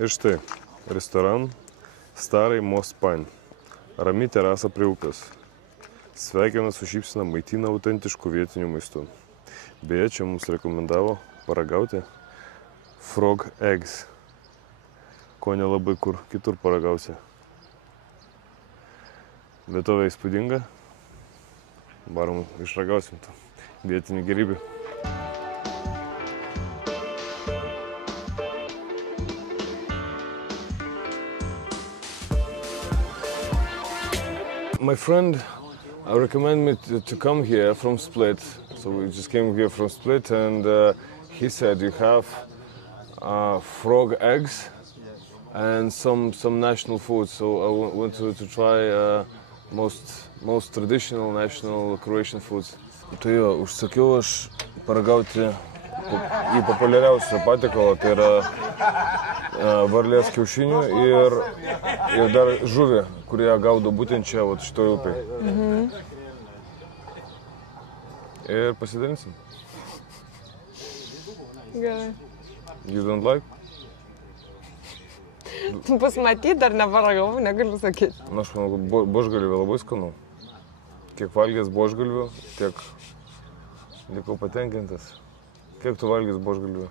Ir štai, restoran Starai Mospань. Rami terasa prie upės. Sveikina su šypsena, maitina autentiškų vietinių maistų. Beje, čia mums rekomendavo paragauti frog eggs, ko nelabai kur kitur paragausi. Vietovė įspūdinga. Varom išragausim tų vietinių gėrybių. My friend recommended me to come here from Split. So we just came here from Split, and he said you have frog eggs and some national food. So I want to try most traditional national Croatian foods. Tai jo, užsakiau aš paragauti į populiariausią patiekalą, tai yra varlės kiaušinių ir dar žuvį, kurią gaudo būtent čia, šitoje upėje. Ir pasidalinsim. Gerai. You don't like? Pasimatyt dar neparagavau, negaliu sakyti. Na, aš manau, kad buožgalvių labai skanu. Kiek valgęs buožgalvių, tiek likau patenkintas. Kiek tu valgęs buožgalvių?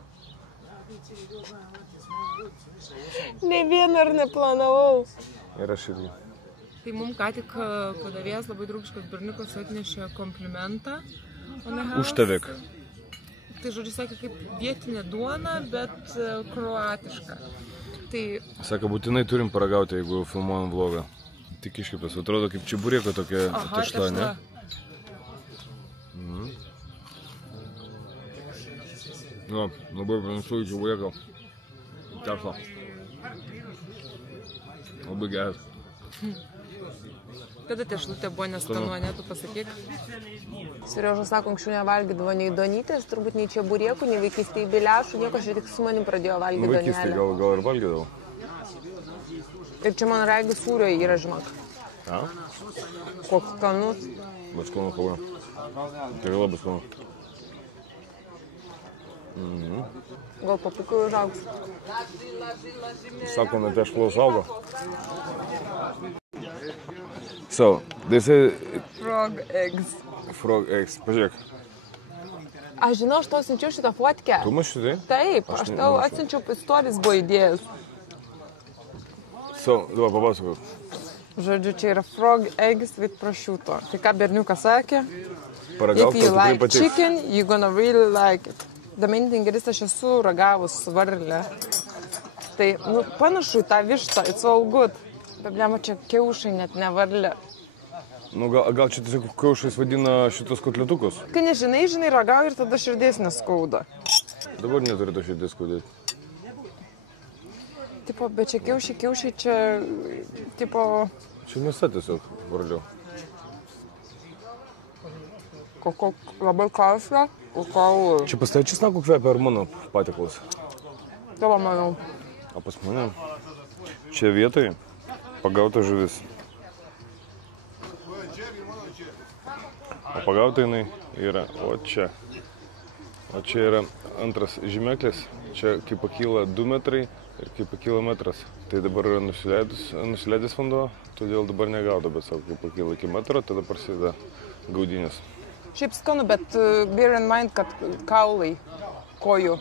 Ne vieną ar neplanavau. Ir aš irgi. Tai mums ką tik padavėjas labai draugiškas berniukas atnešė komplimentą. Užtavik. Tai žodžiu, sakė, kaip vietinė duona, bet kroatiška. Tai... Sako, būtinai turim paragauti, jeigu filmuojam vlogą. Tik iškiptas. Atrodo kaip čiburėka tokia tešla, ne? Nu, labai panašu į čiburėką. Tešla. Labai geras. Kada tešlutė buvo neskanu, ne, tu pasakyk? Serioža sako, anksčiau nevalgydavo nei donytės, turbūt nei čia buriekų, nei vaikystėje biliašų, nieko čia tik su manim pradėjo valgyti donelę. Vaikystėje gal ir valgydavo. Ir čia man regi sūrio yra, žinok. A? Koks skanus. Bet skanu kava. Tai labai skanu. Gal papukai užaugs. Sako, net tešla užaugo. So, they say... Frog eggs. Frog eggs. Pažiūrėk. Aš žinau, aš tau siunčiau šitą fotkę. Tu mašytai? Taip, aš tau atsiunčiau, stories buvo idėjas. So, dabar papasakok. Žodžiu, čia yra frog eggs with prosciutto. Tai ką berniukas sakė? Paragauk, If you like chicken, you're gonna really like it. Damintingeris aš esu ragavus varlę. Tai, nu, panašu į tą vištą, it's all good. Problema čia kiaušai, net ne varlė. Nu, gal čia tiesiog kiaušais vadina šitos kotletukus? Kai nežinai, ragauji ir tada širdies neskauda. Dabar neturėtų širdis skaudėti. Tipo, bet čia kiaušiai čia, tipo... Čia mėsa tiesiog varliau. Kokio labai kausla, kokio... Čia pas tai česnakų kvepia ar mano patiekalas? Tavo manau. O pas mane? Čia vietoj pagauta žuvis. O pagauta jinai yra, o čia. O čia yra antras žymeklis. Čia kaip pakyla 2 metrai ir kaip pakyla metras. Tai dabar yra nusileidęs vanduo, todėl dabar negaudo, bet sako, kaip pakyla iki metro, tada prasideda gaudynės. Šiaip skanu, bet bear in mind, kad kaulai kojų.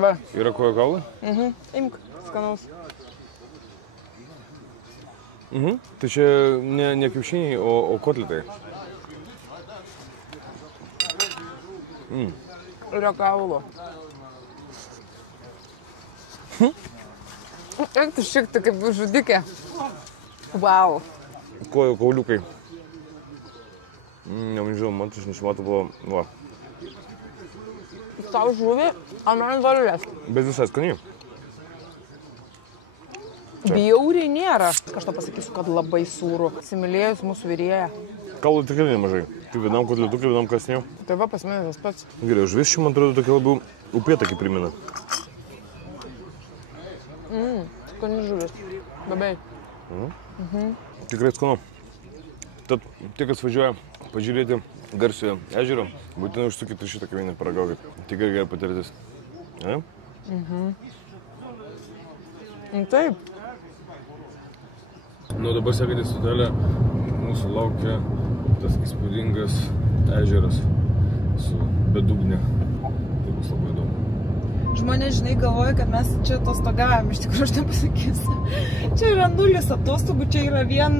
Va. Yra kojų kaulai? Imk, skanaus. Tai čia ne kiaušiniai, o kotletai. Yra kaulo. Eik tu šiek tiek kaip žudikė. Wow. Kojų kauliukai. Nežinau, man tas nesimato buvo, va. Tau žuvį, o man varlės. Bet visai skaniai. Bjauriai nėra. Aš tau pasakysiu, kad labai sūrų. Similėjus mūsų vyrėja. Kaulų tikrai nemažai. Kaip vienam kotletukai, vienam kasniau. Tai va, pas mane tas pats. Gerai, žuvis čia, man atrodo, tokia labiau upėtakį primena. Skani žuvis. Babai. Tikrai skanu. Tad tie, kas važiuoja pažiūrėti garsiojo ežero, būtinai užsukite šitą kavinę, paragaukit. Tikrai gerai patirtis. Ne? Taip. Nu, dabar sekantį stotelę mūsų laukia tas įspūdingas ežeras su bedugne. Tai bus labai įdomu. Žmonės, žinai, galvoja, kad mes čia atostogavom, iš tikrųjų aš nepasakysiu. Čia yra 0 atostogų, čia yra 1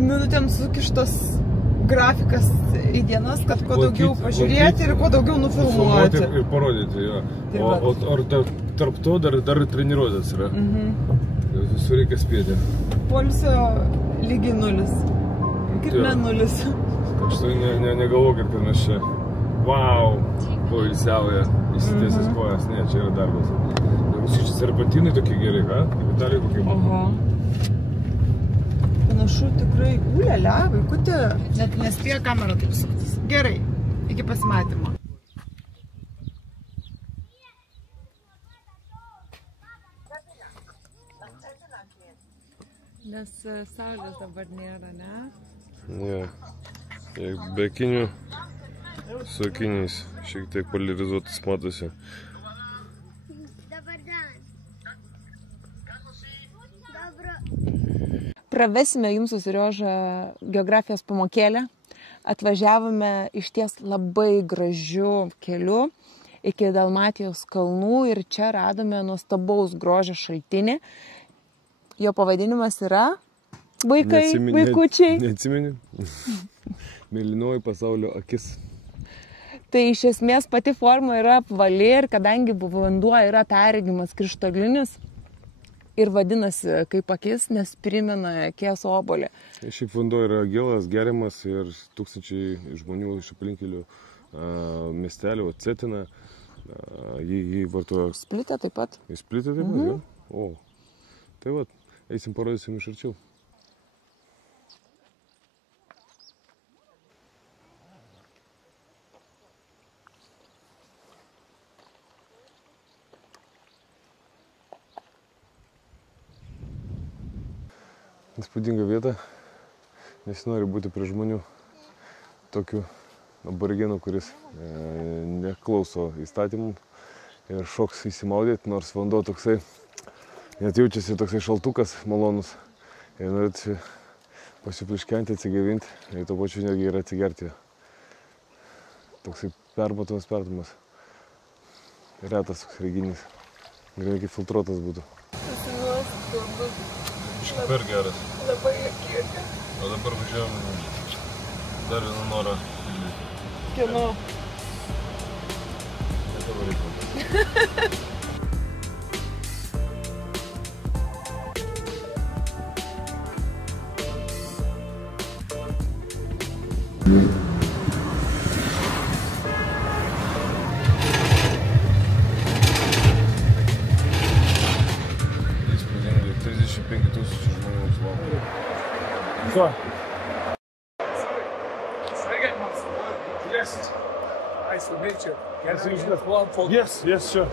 minutėm sukištos grafikas į dienas, kad kuo daugiau pažiūrėti ir kuo daugiau nufilmuoti. Ir parodyti, jo. O tarp to dar treniruotės yra. Visur reikia spėti. Poilsio lygiai 0. Kaip ne 0. Tak štai negalvokit, kad mes čia wow, poilsiauja, įsitėsis kojas. Ne, čia yra darbas. Čia serpantinai tokie geri, ką? Kaip Italijai kokie buvo. Panašu tikrai, ulialia, vaikutė. Net nespėjo kamerą taip suktis. Gerai, iki pasimatymo. Nes saulės dabar nėra, ne? Ne. Be akinių, su akiniais šiek tiek polarizuotas matosi. Pravesime jums susiriožą geografijos pamokėlę. Atvažiavome iš ties labai gražių kelių iki Dalmatijos kalnų ir čia radome nuostabaus grožio šaltinį. Jo pavadinimas yra vaikučiai. Neatsimeni? Mėlynoji pasaulio akis. Tai iš esmės pati forma yra apvali ir kadangi vanduo yra perregimas krištolinis ir vadinasi kaip akis, nes primena akies obuolį. Šiaip vanduo yra gėlas, geriamas ir tūkstančiai žmonių iš aplinkelių miestelių, Cetina, jį vartoja. Splitė taip pat. Splitė taip pat, jo? O, tai vat, eisim parodysim iš arčiau. Įspūdinga vieta, nesinori būti prie žmonių tokių aborigenų, kuris neklauso įstatymų ir šoks įsimaudėti, nors vanduo toksai, net jaučiasi toksai šaltukas malonus ir norėtų pasipliškenti, atsigaivinti ir tuo pačiu netgi ir atsigerti. Toksai permatomas, retas toks reginys, gerai kaip filtruotas būtų. Per geras. Labai juokinga. O dabar važiuojam dar vieną norą. Kieno? Ne tavo reikalas. So. Yes. Nice to meet you. Can I use the phone for? Yes, sure.